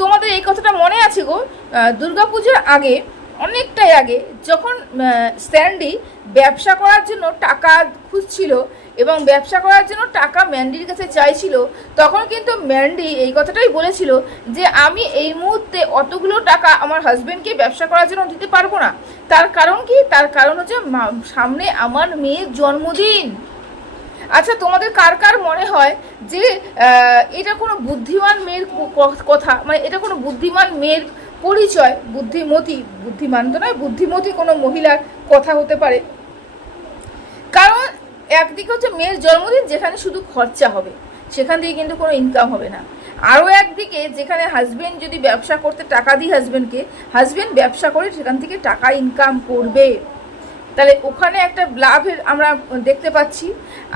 তোমাদের এই কথাটা মনে আছে গো? দুর্গাপুজোর আগে, অনেকটাই আগে, যখন স্ট্যান্ডি ব্যবসা করার জন্য টাকা খুঁজছিল এবং ব্যবসা করার জন্য টাকা ম্যান্ডির কাছে চাইছিল, তখন কিন্তু ম্যান্ডি এই কথাটাই বলেছিল যে, আমি এই মুহূর্তে অতগুলো টাকা আমার হাজব্যান্ডকে ব্যবসা করার জন্য দিতে পারব না। তার কারণ কি? তার কারণ হচ্ছে সামনে আমার মেয়ের জন্মদিন। আচ্ছা তোমাদের কার কার মনে হয় যে এটা কোনো বুদ্ধিমান মেয়ের কথা? মানে এটা কোনো বুদ্ধিমান মেয়ের পরিচয়? বুদ্ধিমতী, বুদ্ধিমান তো নয়, বুদ্ধিমতী কোনো মহিলার কথা হতে পারে। কারণ একদিকে হচ্ছে মেয়ের জন্মদিন, যেখানে শুধু খরচা হবে, সেখান থেকে কিন্তু কোনো ইনকাম হবে না। আরও একদিকে, যেখানে হাজবেন্ড যদি ব্যবসা করতে, টাকা দিই হাজবেন্ডকে হাজবেন্ড ব্যবসা করে, সেখান থেকে টাকা ইনকাম করবে। তাহলে ওখানে একটা লাভের আমরা দেখতে পাচ্ছি।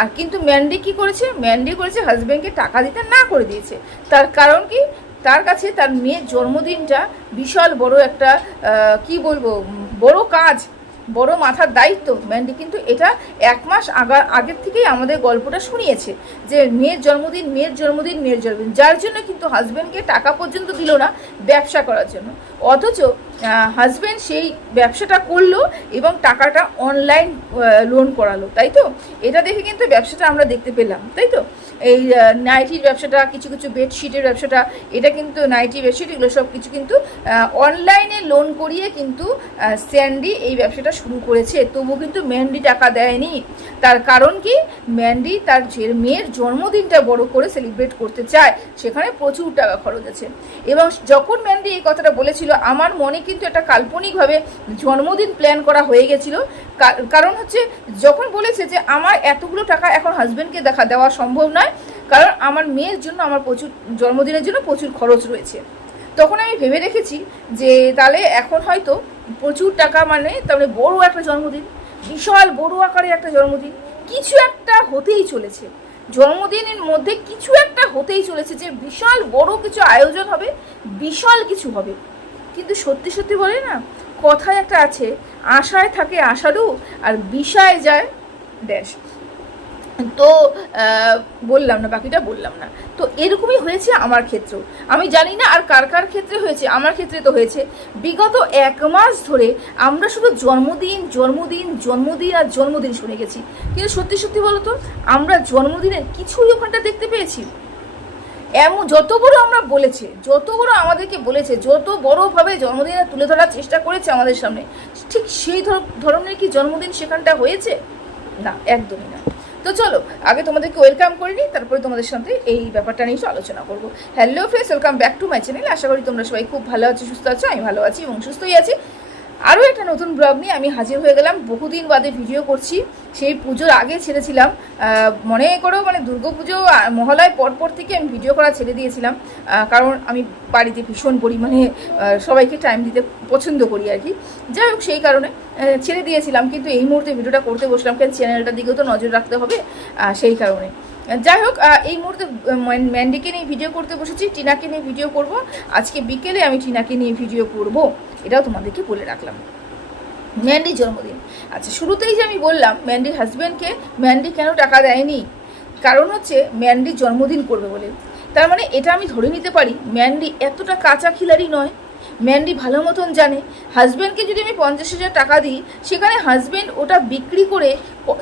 আর কিন্তু ম্যান্ডি কি করেছে? ম্যান্ডি করেছে হাজব্যান্ডকে টাকা দিতে না করে দিয়েছে। তার কারণ কি? তার কাছে তার মেয়ের জন্মদিনটা বিশাল বড় একটা কি বলব, বড় কাজ, বড় মাথার দায়িত্ব। ম্যান্ডি কিন্তু এটা এক মাস আগা, আগের থেকেই আমাদের গল্পটা শুনিয়েছে যে মেয়ের জন্মদিন মেয়ের জন্মদিন মেয়ের জন্মদিন। যার জন্য কিন্তু হাজব্যান্ডকে টাকা পর্যন্ত দিল না ব্যবসা করার জন্য। অথচ হাজব্যান্ড সেই ব্যবসাটা করল এবং টাকাটা অনলাইন লোন করালো, তাই তো? এটা দেখে কিন্তু ব্যবসাটা আমরা দেখতে পেলাম, তাই তো? এই নাইটির ব্যবসাটা, কিছু কিছু বেডশিটের ব্যবসাটা, এটা কিন্তু নাইটি বেডশিট এগুলো সব কিছু কিন্তু অনলাইনে লোন করিয়ে কিন্তু স্যান্ডি এই ব্যবসাটা শুরু করেছে। তবু কিন্তু ম্যান্ডি টাকা দেয়নি। তার কারণ কি? ম্যান্ডি তার মেয়ের জন্মদিনটা বড় করে সেলিব্রেট করতে চায়, সেখানে প্রচুর টাকা খরচ আছে। এবং যখন ম্যান্ডি এই কথাটা বলেছিল, আমার মনে কিন্তু একটা কাল্পনিকভাবে জন্মদিন প্ল্যান করা হয়ে গেছিল। কারণ হচ্ছে যখন বলেছে যে আমার এতগুলো টাকা এখন হাজব্যান্ডকে দেখা, দেওয়া সম্ভব নয়, কারণ আমার মেয়ের জন্য আমার প্রচুর, জন্মদিনের জন্য প্রচুর খরচ রয়েছে। তখন আমি ভেবে রেখেছি যে তাহলে এখন হয়তো প্রচুর টাকা মানে তাহলে বড় একটা জন্মদিন, বিশাল বড় আকারের একটা জন্মদিন, কিছু একটা হতেই চলেছে। জন্মদিনের মধ্যে কিছু একটা হতেই চলেছে যে বিশাল বড় কিছু আয়োজন হবে, বিশাল কিছু হবে। কিন্তু সত্যি সত্যি বলে না, কথায় একটা আছে, আশায় থাকে আশারু আর বিষায় যায় ড্যাশ তো বললাম না, বাকিটা বললাম না। তো এরকমই হয়েছে আমার ক্ষেত্রেও আমি জানি না আর কার কার ক্ষেত্রে হয়েছে, আমার ক্ষেত্রে তো হয়েছে। বিগত এক মাস ধরে আমরা শুধু জন্মদিন জন্মদিন জন্মদিন আর জন্মদিন শুনে গেছি। কিন্তু সত্যি সত্যি বলো তো আমরা জন্মদিনের কিছুই ওখানটা দেখতে পেয়েছি। এমন যত বড় আমরা বলেছে, যত বড় আমাদেরকে বলেছে, যত বড়ভাবে জন্মদিনে তুলে ধরার চেষ্টা করেছে আমাদের সামনে, ঠিক সেই ধর- ধরনের কি জন্মদিন সেখানটা হয়েছে? না, একদমই না। তো চলো, আগে তোমাদেরকে ওয়েলকাম করে নিই, তারপরে তোমাদের সাথে এই ব্যাপারটা নিয়ে আলোচনা করব। Hello friends welcome back to my channel আশা করি তোমরা সবাই খুব ভালো আছো, সুস্থ আছো, আমি ভালো আছি এবং সুস্থই আছি। আরও একটা নতুন ব্লগ নিয়ে আমি হাজির হয়ে গেলাম। বহুদিন বাদে ভিডিও করছি। সেই পুজোর আগে ছেড়েছিলাম। মনে করো মানে দুর্গাপুজো মহালয় পরপর থেকে আমি ভিডিও করা ছেড়ে দিয়েছিলাম। কারণ আমি বাড়িতে ভীষণ পরিমাণে সবাইকে টাইম দিতে পছন্দ করি আর কি। যাই হোক, সেই কারণে ছেড়ে দিয়েছিলাম। কিন্তু এই মুহূর্তে ভিডিওটা করতে বসলাম কেন চ্যানেলটার দিকেও তো নজর রাখতে হবে সেই কারণে। যাই হোক এই মুহূর্তে ম্যান্ডিকে নিয়ে ভিডিও করতে বসেছি। টিনাকে নিয়ে ভিডিও করব। আজকে বিকেলে আমি টিনাকে নিয়ে ভিডিও করব। এটাও তোমাদেরকে বলে রাখলাম। ম্যান্ডির জন্মদিন। আচ্ছা শুরুতেই যে আমি বললাম, ম্যান্ডির হাজব্যান্ডকে ম্যান্ডি কেন টাকা দেয়নি? কারণ হচ্ছে ম্যান্ডি জন্মদিন করবে বলে। তার মানে এটা আমি ধরে নিতে পারি, ম্যান্ডি এতটা কাঁচা খিলারি নয়। ম্যান্ডি ভালো মতন জানে। হাজব্যান্ডকে যদি আমি পঞ্চাশ হাজার টাকা দিই, সেখানে হাজব্যান্ড ওটা বিক্রি করে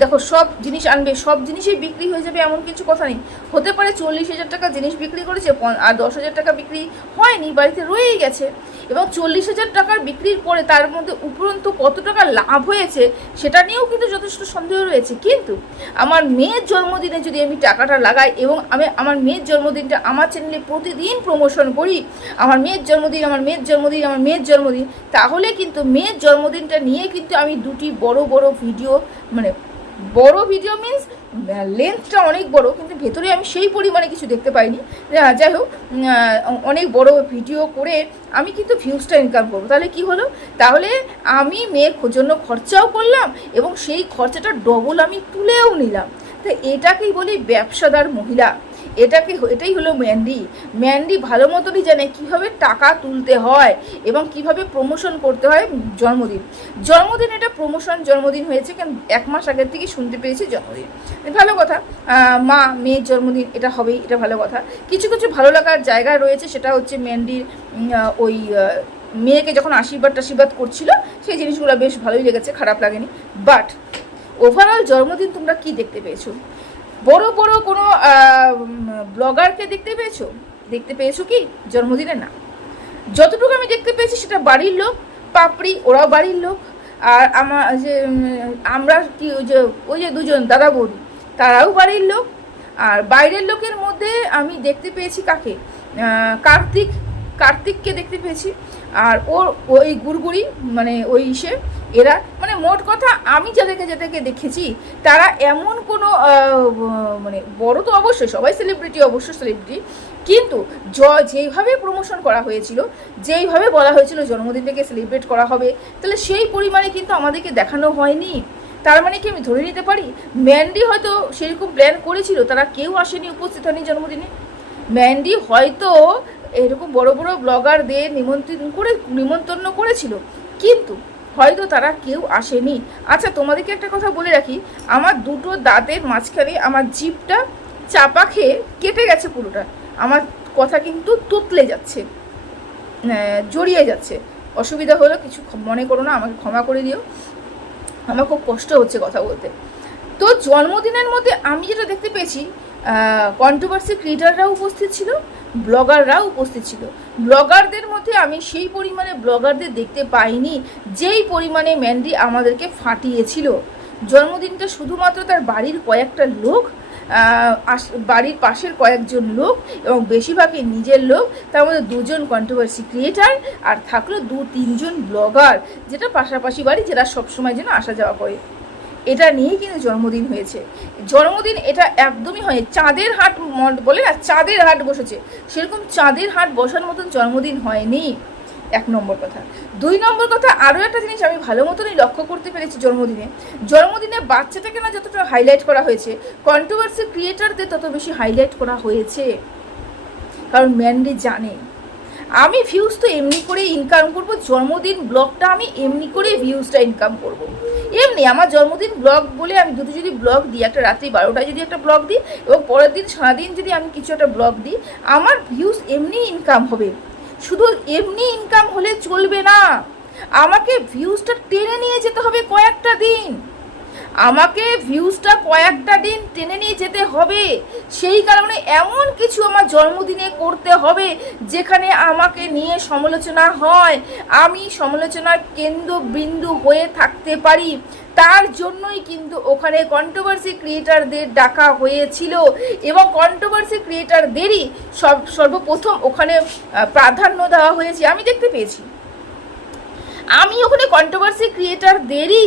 দেখো, সব জিনিস আনবে, সব জিনিসই বিক্রি হয়ে যাবে এমন কিছু কথা নেই। হতে পারে চল্লিশ হাজার টাকা জিনিস বিক্রি করেছে আর দশ হাজার টাকা বিক্রি হয়নি, বাড়িতে রয়েই গেছে। এবং চল্লিশ হাজার টাকার বিক্রির পরে তার মধ্যে উপরন্তু কত টাকা লাভ হয়েছে, সেটা নিয়েও কিন্তু যথেষ্ট সন্দেহ রয়েছে। কিন্তু আমার মেয়ের জন্মদিনে যদি আমি টাকাটা লাগাই এবং আমি আমার মেয়ের জন্মদিনটা আমার চ্যানেলে প্রতিদিন প্রমোশন করি, আমার মেয়ের জন্মদিন, আমার মেয়ের জন্মদিন, আমার মেয়ের জন্মদিন, তাহলে কিন্তু মেয়ের জন্মদিনটা নিয়ে কিন্তু আমি দুটি বড় বড় ভিডিও মানে বড় ভিডিও মিন্স লেন্থটা অনেক বড়, কিন্তু ভেতরে আমি সেই পরিমাণে কিছু দেখতে পাইনি। যাই হোক অনেক বড় ভিডিও করে আমি কিন্তু ভিউজটা ইনকাম করব। তাহলে কি হলো? তাহলে আমি মেয়ের জন্য খরচাও করলাম এবং সেই খরচাটা ডবল আমি তুলেও নিলাম। তো এটাকেই বলি ব্যবসাদার মহিলা। এটাকে এটাই হলো ম্যান্ডি। ম্যান্ডি ভালো মতনই জানে কীভাবে টাকা তুলতে হয় এবং কীভাবে প্রমোশন করতে হয় জন্মদিন। জন্মদিন, এটা প্রমোশন জন্মদিন হয়েছে কেন এক মাস আগের থেকে শুনতে পেয়েছি জন্মদিন। ভালো কথা। মা, মেয়ের জন্মদিন, এটা হবেই, এটা ভালো কথা। কিছু কিছু ভালো লাগার জায়গা রয়েছে, সেটা হচ্ছে ম্যান্ডির ওই মেয়েকে যখন আশীর্বাদ টাশীর্বাদ করছিল, সেই জিনিসগুলো বেশ ভালোই লেগেছে, খারাপ লাগেনি। বাট ওভারঅল জন্মদিন তোমরা কি দেখতে পেয়েছ? বড় বড় কোনো ব্লগারকে দেখতে পেয়েছ? দেখতে পেয়েছ কি? জন্মদিনে না। যতটুকু আমি দেখতে পেয়েছি সেটা বাড়ির লোক, পাপড়ি, ওরাও বাড়ির লোক। আর আমার যে আমরা কি, ওই যে ওই যে দুজন দাদা বৌদি তারাও বাড়ির লোক। আর বাইরের লোকের মধ্যে আমি দেখতে পেয়েছি কাকে? কার্তিক, কার্তিককে দেখতে পেয়েছি। আর ওর, ওই গুড়গুড়ি মানে ওই ইসে এরা মানে মোট কথা আমি যাদেরকে যাদেরকে দেখেছি, তারা এমন কোনো মানে বড় তো অবশ্যই, সবাই সেলিব্রিটি অবশ্যই সেলিব্রিটি কিন্তু জ যেইভাবে প্রমোশন করা হয়েছিল, যেইভাবে বলা হয়েছিল জন্মদিনটাকে সেলিব্রেট করা হবে, তাহলে সেই পরিমাণে কিন্তু আমাদেরকে দেখানো হয়নি। তার মানে কি আমি ধরে নিতে পারি? ম্যান্ডি হয়তো সেরকম প্ল্যান করেছিল, তারা কেউ আসেনি উপস্থিত হয়নি জন্মদিনে। ম্যান্ডি হয়তো এরকম বড় বড় ব্লগারদের নিমন্ত্রণ করে, নিমন্ত্রণ করেছিল, কিন্তু হয়তো তারা কেউ আসেনি। আচ্ছা তোমাদেরকে একটা কথা বলে রাখি। আমার দুটো দাঁতের মাঝখানে আমার জিপটা চাপা খেয়ে কেটে গেছে পুরোটা। আমার কথা কিন্তু তুতলে যাচ্ছে। জড়িয়ে যাচ্ছে। অসুবিধা হলো কিছু মনে করো না, আমাকে ক্ষমা করে দিও। আমার খুব কষ্ট হচ্ছে কথা বলতে। তো জন্মদিনের মধ্যে আমি যেটা দেখতে পেয়েছি কন্ট্রোভার্সি ক্রিয়েটাররাও উপস্থিত ছিল। ব্লগাররাও উপস্থিত ছিল। ব্লগারদের মধ্যে আমি সেই পরিমাণে ব্লগারদের দেখতে পাইনি, যেই পরিমাণে ম্যান্ডি আমাদেরকে ফাটিয়েছিল। জন্মদিনটা শুধুমাত্র তার বাড়ির কয়েকটা লোক বাড়ির পাশের কয়েকজন লোক এবং বেশিরভাগই নিজের লোক, তার মধ্যে দুজন কন্ট্রোভার্সি ক্রিয়েটার আর থাকল দু তিনজন ব্লগার, যেটা পাশাপাশি বাড়ি যেটা সবসময় যেন আসা যাওয়া করে। এটা নিয়েই কিন্তু জন্মদিন হয়েছে। জন্মদিন এটা একদমই হয়, চাঁদের হাট বলে না, চাঁদের হাট বসেছে। সেরকম চাঁদের হাট বসার মতন জন্মদিন হয়নি। এক নম্বর কথা। দুই নম্বর কথা, আরও একটা জিনিস আমি ভালো মতনই লক্ষ্য করতে পেরেছি জন্মদিনে। জন্মদিনে বাচ্চাটাকে না যতটা হাইলাইট করা হয়েছে কন্ট্রোভার্সি ক্রিয়েটারদের তত বেশি হাইলাইট করা হয়েছে। কারণ ম্যান্ডি জানে আমি ভিউজ তো এমনি করে ইনকাম করব, জন্মদিন ব্লগটা আমি এমনি করে ভিউজটা ইনকাম করব। এমনি আমার জন্মদিন ব্লগ বলে আমি দুটো যদি ব্লগ দিই, একটা রাত্রি বারোটায় যদি একটা ব্লগ দিই, এবং পরের দিন সারাদিন যদি আমি কিছু একটা ব্লগ দিই, আমার ভিউজ এমনি ইনকাম হবে। শুধু এমনি ইনকাম হলে চলবে না। আমাকে ভিউজটা টেনে নিয়ে যেতে হবে কয়েকটা দিন। আমাকে ভিউজটা কয়েকটা দিন টেনে নিয়ে যেতে হবে। সেই কারণে এমন কিছু আমার জন্মদিনে করতে হবে, যেখানে আমাকে নিয়ে সমালোচনা হয়। আমি সমালোচনার কেন্দ্রবিন্দু হয়ে থাকতে পারি। তার জন্যই কিন্তু ওখানে কন্ট্রোভার্সি ক্রিয়েটারদের ডাকা হয়েছিল এবং কন্ট্রোভার্সি ক্রিয়েটারদেরই সব, সর্বপ্রথম ওখানে প্রাধান্য দেওয়া হয়েছে। আমি দেখতে পেয়েছি। আমি ওখানে কন্ট্রোভার্সি ক্রিয়েটারদেরই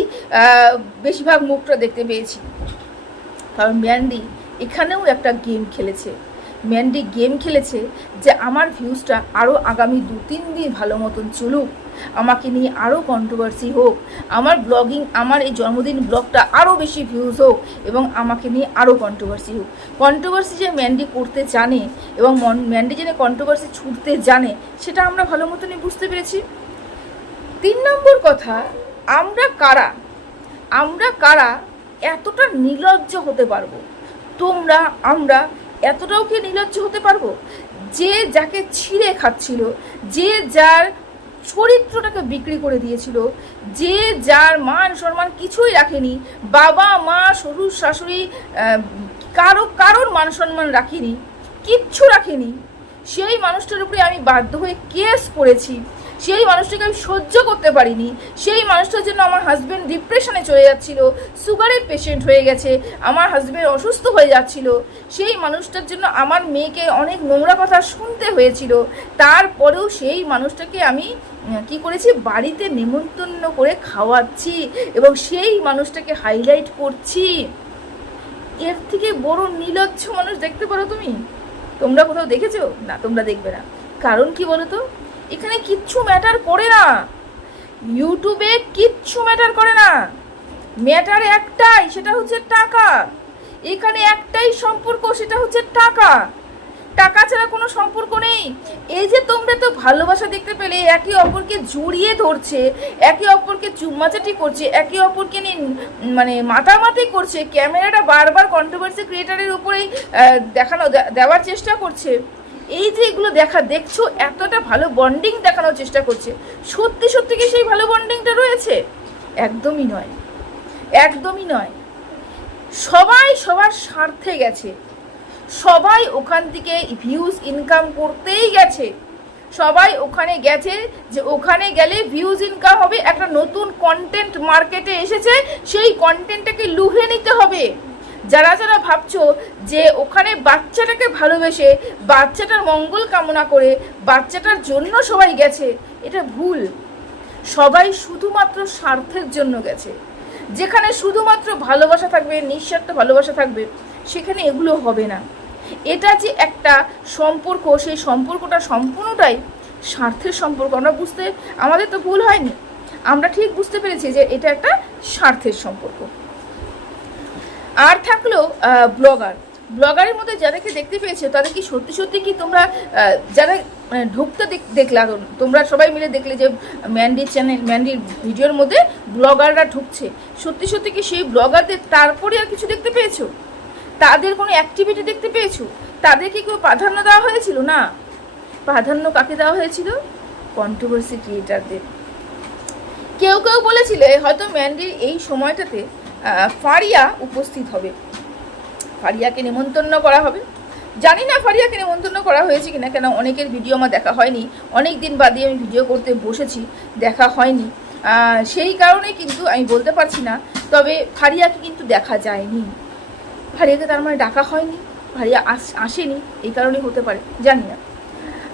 বেশিরভাগ মুখটা দেখতে পেয়েছি। কারণ ম্যান্ডি এখানেও একটা গেম খেলেছে। ম্যান্ডি গেম খেলেছে যে আমার ভিউজটা আরও আগামী দু তিন দিন ভালো মতন চলুক, আমাকে নিয়ে আরও কন্ট্রোভার্সি হোক, আমার ব্লগিং আমার এই জন্মদিন ব্লগটা আরও বেশি ভিউজ হোক এবং আমাকে নিয়ে আরও কন্ট্রোভার্সি হোক। কন্ট্রোভার্সি যে ম্যান্ডি করতে জানে এবং ম্যান্ডি যেন কন্ট্রোভার্সি ছুটতে জানে, সেটা আমরা ভালো মতনই বুঝতে পেরেছি। তিন নম্বর কথা, আমরা কারা? আমরা কারা এতটা নির্লজ্জ হতে পারব? তোমরা, আমরা এতটাও কি নির্লজ্জ হতে পারব? যে যাকে ছিঁড়ে খাচ্ছিল, যে যার চরিত্রটাকে বিক্রি করে দিয়েছিল, যে যার মান সম্মান কিছুই রাখেনি, বাবা, মা, শ্বশুর, শাশুড়ি কারও কারোর মান সম্মান রাখিনি, কিচ্ছু রাখেনি, সেই মানুষটার উপরে আমি বাধ্য হয়ে কেস করেছি। সেই মানুষটাকে আমি সহ্য করতে পারিনি। সেই মানুষটার জন্য আমার হাজব্যান্ড ডিপ্রেশনে চলে যাচ্ছিল সুগারের পেশেন্ট হয়ে গেছে, আমার হাজব্যান্ড অসুস্থ হয়ে যাচ্ছিল। সেই মানুষটার জন্য আমার মেয়েকে অনেক নোংরা কথা শুনতে হয়েছিল। তারপরেও সেই মানুষটাকে আমি কি করেছি, বাড়িতে নেমন্তন্ন করে খাওয়াচ্ছি এবং সেই মানুষটাকে হাইলাইট করছি। এর থেকে বড় নির্লজ্জ মানুষ দেখতে পারো তুমি? তোমরা কোথাও দেখেছ? না, তোমরা দেখবে না। কারণ কি বলো তো এখানে কিচ্ছু ম্যাটার করে না। ইউটিউবে কিচ্ছু ম্যাটার করে না। ম্যাটার একটাই, সেটা হচ্ছে টাকা। এখানে একটাই সম্পর্ক, সেটা হচ্ছে টাকা। টাকা ছাড়া কোনো সম্পর্ক নেই। এই যে তোমরা তো ভালোবাসা দেখতে পেলে, একে অপরকে জড়িয়ে ধরছে, একে অপরকে চুম্মাচাটি করছে, একে অপরকে নিয়ে মানে মাতামাতি করছে, ক্যামেরাটা বারবার কন্ট্রোভার্সি ক্রিয়েটারের উপরেই দেখানো দেওয়ার চেষ্টা করছে। এই যে এগুলো দেখা, দেখছ, এতটা ভালো বন্ডিং দেখানোর চেষ্টা করছে। সত্যি সত্যি কি সেই ভালো বন্ডিংটা রয়েছে? একদমই নয়। একদমই নয়। সবাই সবার স্বার্থে গেছে। সবাই ওখান থেকে ভিউজ ইনকাম করতেই গেছে। সবাই ওখানে গেছে যে ওখানে গেলে ভিউজ ইনকাম হবে। একটা নতুন কন্টেন্ট মার্কেটে এসেছে, সেই কন্টেন্টটাকে লুহে নিতে হবে। যারা যারা ভাবছ যে ওখানে বাচ্চাটাকে ভালোবেসে বাচ্চাটার মঙ্গল কামনা করে বাচ্চাটার জন্য সবাই গেছে, এটা ভুল। সবাই শুধুমাত্র স্বার্থের জন্য গেছে। যেখানে শুধুমাত্র ভালোবাসা থাকবে, নিঃস্বার্থ ভালোবাসা থাকবে, সেখানে এগুলো হবে না। এটা যে একটা সম্পর্ক, সেই সম্পর্কটা সম্পূর্ণটাই স্বার্থের সম্পর্ক। আমরা বুঝতে, আমাদের তো ভুল হয়নি। আমরা ঠিক বুঝতে পেরেছি যে এটা একটা স্বার্থের সম্পর্ক। আর থাকল ব্লগার। ব্লগারের মধ্যে যাদেরকে দেখতে পেয়েছ, তাদের কি সত্যি সত্যি কি তোমরা যারা মানে ঢুকতে দেখ- দেখলা তোমরা সবাই মিলে দেখলে যে ম্যান্ডির চ্যানেল ম্যান্ডির ভিডিওর মধ্যে ব্লগাররা ঢুকছে, সত্যি সত্যি কি সেই ব্লগারদের তারপরে আর কিছু দেখতে পেয়েছ? তাদের কোনো অ্যাক্টিভিটি দেখতে পেয়েছ? তাদেরকে কেউ প্রাধান্য দেওয়া হয়েছিল? না। প্রাধান্য কাকে দেওয়া হয়েছিল? কন্ট্রোভার্সি ক্রিয়েটারদের কেউ কেউ বলেছিলে হয়তো ম্যান্ডির এই সময়টাতে ফারিয়া উপস্থিত হবে। ফারিয়াকে নিমন্ত্রণ করা হবে। জানি না ফারিয়াকে নিমন্ত্রণ করা হয়েছে কিনা, কেন অনেকের ভিডিও আমার দেখা হয়নি। অনেক দিন বাদে আমি ভিডিও করতে বসেছি, দেখা হয়নি। সেই কারণে কিন্তু আমি বলতে পারছি না, তবে ফারিয়াকে কিন্তু দেখা যায়নি। ফারিয়াকে তার মানে ডাকা হয়নি আস- আসেনি, এই কারণেই হতে পারে, জানি না।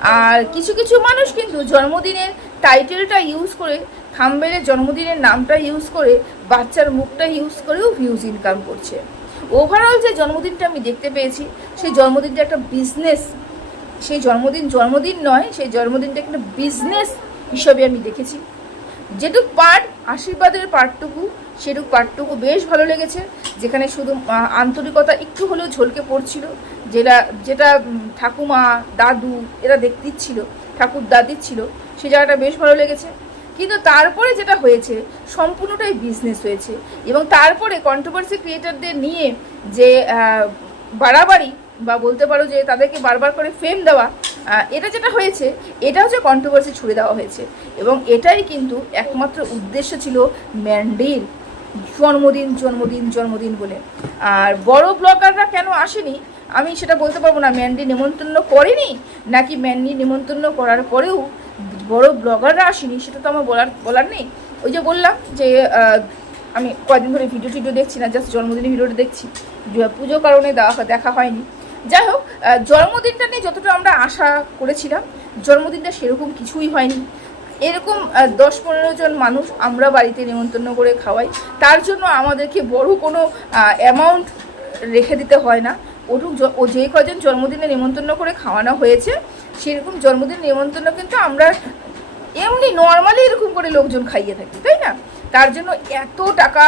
আর কিছু কিছু মানুষ কিন্তু জন্মদিনের টাইটেলটা ইউজ করে থাম্বেলের জন্মদিনের নামটা ইউজ করে বাচ্চার মুখটা ইউজ করেও ভিউজ ইনকাম করছে। ওভারঅল যে জন্মদিনটা আমি দেখতে পেয়েছি, সেই জন্মদিনটা একটা বিজনেস সেই জন্মদিন জন্মদিন নয়, সেই জন্মদিনটা একটা বিজনেস হিসাবে আমি দেখেছি। যেটুক পার্ট আশীর্বাদের পার্টটুকু সেটুকু পার্টটুকু বেশ ভালো লেগেছে, যেখানে শুধু আন্তরিকতা একটু হলেও ঝলকে পড়ছিল, যেটা যেটা ঠাকুমা, দাদু, এরা দেখতে ছিল ঠাকুর দাদির ছিল সেই জায়গাটা বেশ ভালো লেগেছে। কিন্তু তারপরে যেটা হয়েছে, সম্পূর্ণটাই বিজনেস হয়েছে। এবং তারপরে কন্ট্রোভার্সি ক্রিয়েটারদের নিয়ে যে বাড়াবাড়ি বা বলতে পারো যে তাদেরকে বারবার করে ফেম দেওয়া এটা যেটা হয়েছে, এটা হচ্ছে কন্ট্রোভার্সি ছুড়ে দেওয়া হয়েছে। এবং এটাই কিন্তু একমাত্র উদ্দেশ্য ছিল ম্যান্ডির জন্মদিন জন্মদিন জন্মদিন বলে। আর বড় ব্লগাররা কেন আসেনি? আমি সেটা বলতে পারব না। ম্যান্ডি নিমন্ত্রণ করেনি? নাকি ম্যান্ডি নিমন্ত্রণ করার পরেও বড় ব্লগাররা আসেনি, সেটা তো আমার বলার বলার নেই। ওই যে বললাম যে আমি কয়েকদিন ধরে ভিডিও টিডিও দেখছি না জাস্ট জন্মদিনের ভিডিওটা দেখছি। পুজো কারণে দেখা হয়নি। যাই হোক জন্মদিনটা নিয়ে যতটা আমরা আশা করেছিলাম, জন্মদিনটা সেরকম কিছুই হয়নি। এরকম দশ পনেরো জন মানুষ আমরা বাড়িতে নিমন্ত্রণ করে খাওয়াই, তার জন্য আমাদেরকে বড় কোনো অ্যামাউন্ট রেখে দিতে হয় না। ওটুক ও যে কজন জন্মদিনে নিমন্ত্রণ করে খাওয়ানো হয়েছে, সেরকম জন্মদিন নিমন্ত্রণ কিন্তু আমরা এমনি নর্মালি এরকম করে লোকজন খাইয়ে থাকি, তাই না? তার জন্য এত টাকা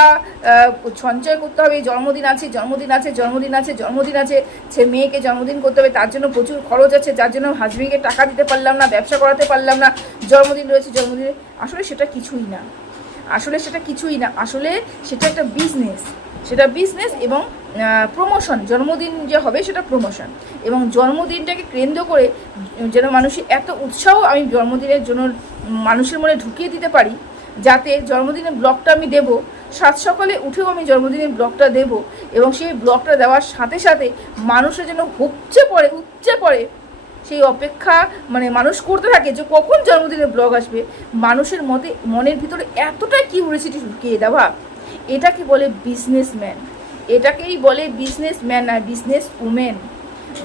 সঞ্চয় করতে হবে, জন্মদিন আছে জন্মদিন আছে জন্মদিন আছে জন্মদিন আছে, সে মেয়েকে জন্মদিন করতে হবে, তার জন্য প্রচুর খরচ আছে, যার জন্য হাজবেন্ডকে টাকা দিতে পারলাম না, ব্যবসা করাতে পারলাম না, জন্মদিন রয়েছে, জন্মদিনে, আসলে সেটা কিছুই না। আসলে সেটা কিছুই না, আসলে সেটা একটা বিজনেস সেটা বিজনেস এবং প্রমোশন জন্মদিন যে হবে সেটা প্রমোশন এবং জন্মদিনটাকে কেন্দ্র করে যেন মানুষের এত উৎসাহ আমি জন্মদিনের জন্য মানুষের মনে ঢুকিয়ে দিতে পারি, যাতে জন্মদিনের ব্লগটা আমি দেব। সাত সকালে উঠেও আমি জন্মদিনের ব্লগটা দেব এবং সেই ব্লগটা দেওয়ার সাথে সাথে মানুষের যেন উপচে পড়ে উপচে পড়ে সেই অপেক্ষা মানে মানুষ করতে থাকে যে কখন জন্মদিনের ব্লগ আসবে। মানুষের মতে মনের ভিতরে এতটা কিউরিয়াসিটি ঢুকিয়ে দেওয়া, এটাকে বলে বিজনেসম্যান এটাকেই বলে বিজনেস ম্যান আর বিজনেস উমেন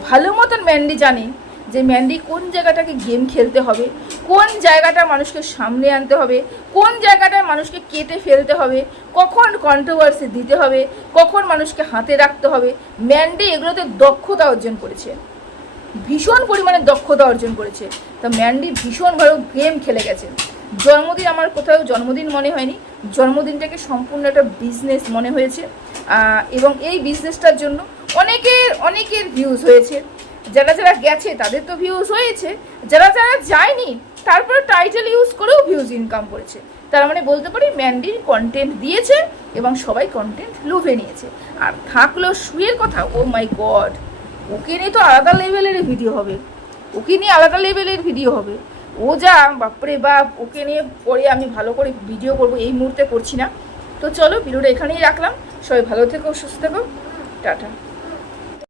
ভালো মতন ম্যান্ডি জানে যে ম্যান্ডি কোন জায়গাটাকে গেম খেলতে হবে, কোন জায়গাটা মানুষকে সামনে আনতে হবে, কোন জায়গাটায় মানুষকে কেটে ফেলতে হবে, কখন কন্ট্রোভার্সি দিতে হবে, কখন মানুষকে হাতে রাখতে হবে। ম্যান্ডি এগুলোতে দক্ষতা অর্জন করেছে। ভীষণ পরিমাণে দক্ষতা অর্জন করেছে। তা ম্যান্ডি ভীষণভাবে গেম খেলে গেছে। জন্মদিন আমার কোথাও জন্মদিন মনে হয়নি। জন্মদিনটাকে সম্পূর্ণ একটা বিজনেস মনে হয়েছে। এবং এই বিজনেসটার জন্য অনেকের অনেকের ভিউজ হয়েছে। যারা যারা গেছে, তাদের তো ভিউজ হয়েছে। যারা যারা যায়নি, তারপরে টাইটেল ইউজ করেও ভিউজ ইনকাম করেছে। তার মানে বলতে পারি ম্যান্ডির কন্টেন্ট দিয়েছে এবং সবাই কন্টেন্ট লুভে নিয়েছে। আর থাকল শুয়ের কথা, ও মাই গড ওকে নিয়ে তো আলাদা লেভেলের ভিডিও হবে। ওকে নিয়ে আলাদা লেভেলের ভিডিও হবে। ও যা, বাপরে বাপ, ওকে নিয়ে পরে আমি ভালো করে ভিডিও করব, এই মুহূর্তে করছি না। তো চলো, ভিডিওটা এখানেই রাখলাম। সবাই ভালো থেকো, সুস্থ থেকো। টাটা।